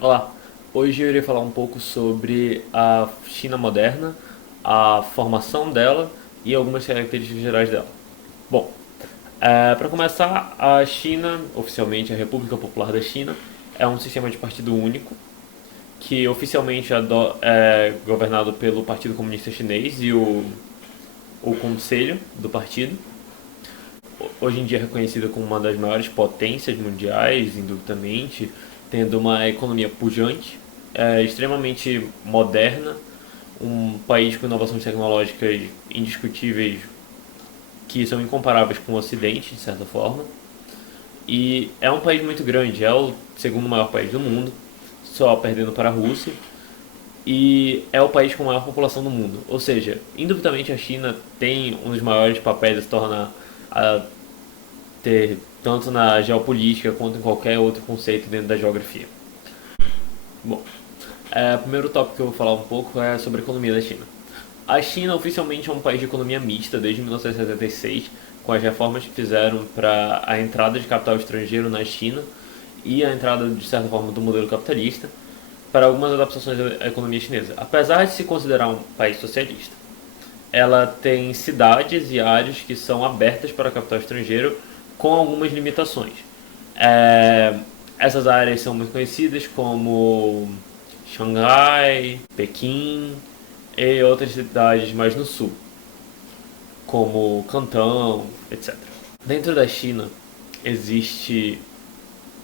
Olá, hoje eu irei falar um pouco sobre a China moderna, a formação dela e algumas características gerais dela. Bom, para começar, a China, oficialmente a República Popular da China, é um sistema de partido único que oficialmente é governado pelo Partido Comunista Chinês e o Conselho do partido. Hoje em dia é reconhecida como uma das maiores potências mundiais, indubitamente, tendo uma economia pujante, extremamente moderna, um país com inovações tecnológicas indiscutíveis que são incomparáveis com o Ocidente, de certa forma. E é um país muito grande, é o segundo maior país do mundo, só perdendo para a Rússia. E é o país com a maior população do mundo. Ou seja, indubitavelmente a China tem um dos maiores papéis a se tornar a ter tanto na geopolítica quanto em qualquer outro conceito dentro da geografia. Bom, o primeiro tópico que eu vou falar um pouco é sobre a economia da China. A China oficialmente é um país de economia mista desde 1976, com as reformas que fizeram para a entrada de capital estrangeiro na China e a entrada, de certa forma, do modelo capitalista, para algumas adaptações à economia chinesa. Apesar de se considerar um país socialista, ela tem cidades e áreas que são abertas para capital estrangeiro com algumas limitações. É, Essas áreas são muito conhecidas como Xangai, Pequim e outras cidades mais no sul, como Cantão, etc. Dentro da China existe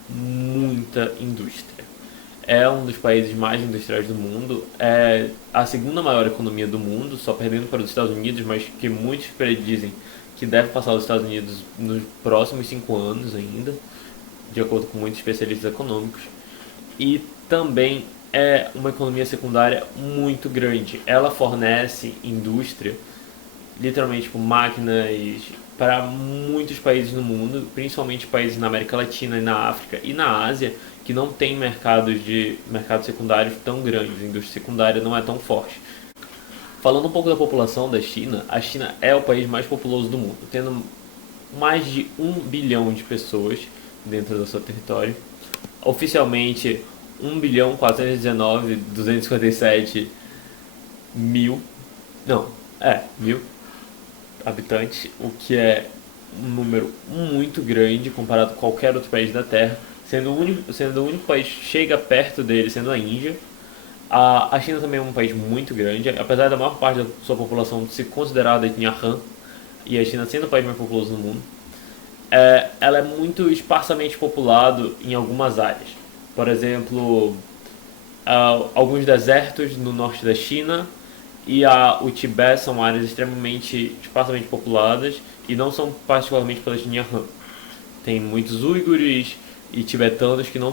muita indústria. É um dos países mais industriais do mundo, é a segunda maior economia do mundo, só perdendo para os Estados Unidos, mas que muitos predizem que deve passar os Estados Unidos nos próximos 5 anos ainda, de acordo com muitos especialistas econômicos. E também é uma economia secundária muito grande. Ela fornece indústria, literalmente tipo, máquinas para muitos países no mundo, principalmente países na América Latina e na África e na Ásia, que não tem mercados secundários tão grandes, a indústria secundária não é tão forte. Falando um pouco da população da China, a China é o país mais populoso do mundo, tendo mais de 1 bilhão de pessoas dentro do seu território. Oficialmente, 1.419.257.000, não, mil habitantes, o que é um número muito grande comparado com qualquer outro país da Terra, sendo o único país que chega perto dele sendo a Índia. A China também é um país muito grande, apesar da maior parte da sua população ser considerada etnia Han, e a China sendo o país mais populoso do mundo, ela é muito esparsamente populado em algumas áreas. Por exemplo, alguns desertos no norte da China e o Tibete são áreas extremamente esparsamente populadas e não são particularmente pela etnia Han. Tem muitos uigures e tibetanos que não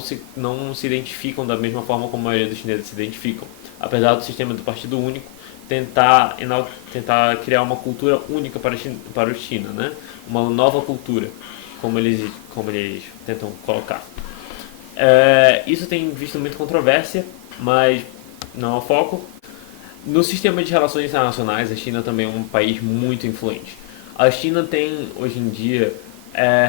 se identificam da mesma forma como a maioria dos chineses se identificam. Apesar do sistema do Partido Único tentar criar uma cultura única para o China, né? Uma nova cultura, como eles tentam colocar. Isso tem visto muita controvérsia, mas não é o foco. No sistema de relações internacionais, a China também é um país muito influente. A China tem, hoje em dia,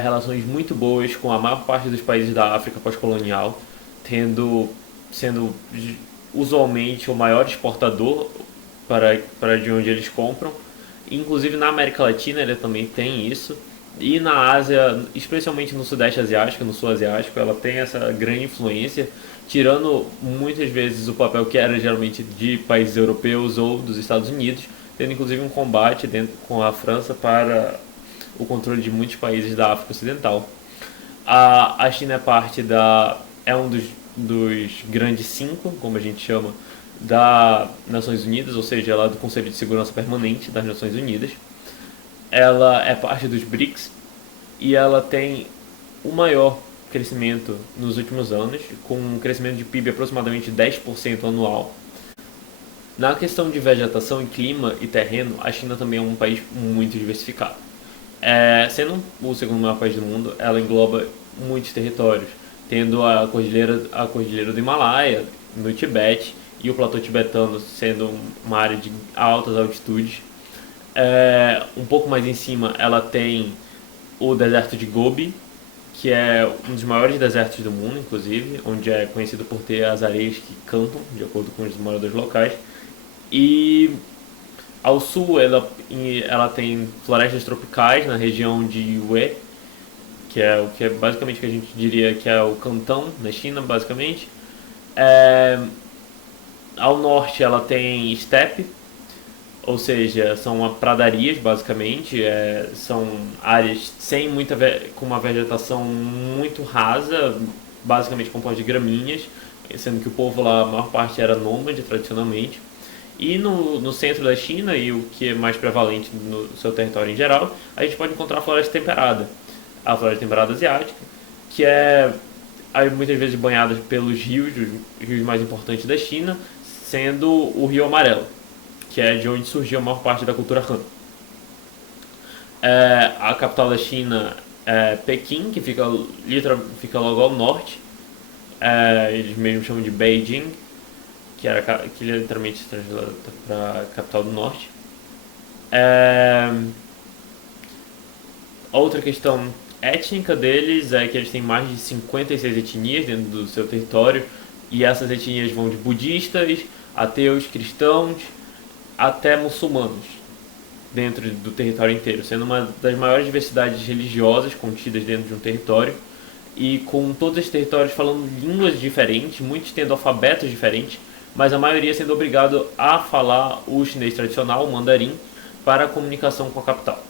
relações muito boas com a maior parte dos países da África pós-colonial, sendo usualmente o maior exportador para de onde eles compram. Inclusive na América Latina ele também tem isso. E na Ásia, especialmente no Sudeste Asiático, no Sul Asiático, ela tem essa grande influência, tirando muitas vezes o papel que era geralmente de países europeus ou dos Estados Unidos, tendo inclusive um combate com a França para o controle de muitos países da África Ocidental. A China é um dos grandes cinco, como a gente chama, das Nações Unidas, ou seja, ela é do Conselho de Segurança Permanente das Nações Unidas. Ela é parte dos BRICS e ela tem o maior crescimento nos últimos anos, com um crescimento de PIB aproximadamente 10% anual. Na questão de vegetação e clima e terreno, a China também é um país muito diversificado. Sendo o segundo maior país do mundo, ela engloba muitos territórios, tendo a cordilheira do Himalaia, no Tibete, e o platô tibetano sendo uma área de altas altitudes. Um pouco mais em cima ela tem o deserto de Gobi, que é um dos maiores desertos do mundo, inclusive, onde é conhecido por ter as areias que cantam, de acordo com os moradores locais. E ao sul ela tem florestas tropicais na região de Yue, que é basicamente o que a gente diria que é o Cantão na China, basicamente. É, ao norte ela tem estepe, ou seja, são pradarias basicamente, são áreas sem com uma vegetação muito rasa, basicamente composta de gramíneas, sendo que o povo lá, a maior parte era nômade tradicionalmente. E no centro da China, e o que é mais prevalente no seu território em geral, a gente pode encontrar a floresta temperada. A floresta temperada asiática, que é aí, muitas vezes banhada pelos rios, os rios mais importantes da China, sendo o Rio Amarelo, que é de onde surgiu a maior parte da cultura Han. A capital da China é Pequim, que fica logo ao norte. Eles mesmos chamam de Beijing, que literalmente se translada para a capital do norte. É, outra questão étnica deles é que eles têm mais de 56 etnias dentro do seu território, e essas etnias vão de budistas, ateus, cristãos, até muçulmanos dentro do território inteiro, sendo uma das maiores diversidades religiosas contidas dentro de um território, e com todos esses territórios falando línguas diferentes, muitos tendo alfabetos diferentes, mas a maioria sendo obrigado a falar o chinês tradicional, o mandarim, para a comunicação com a capital.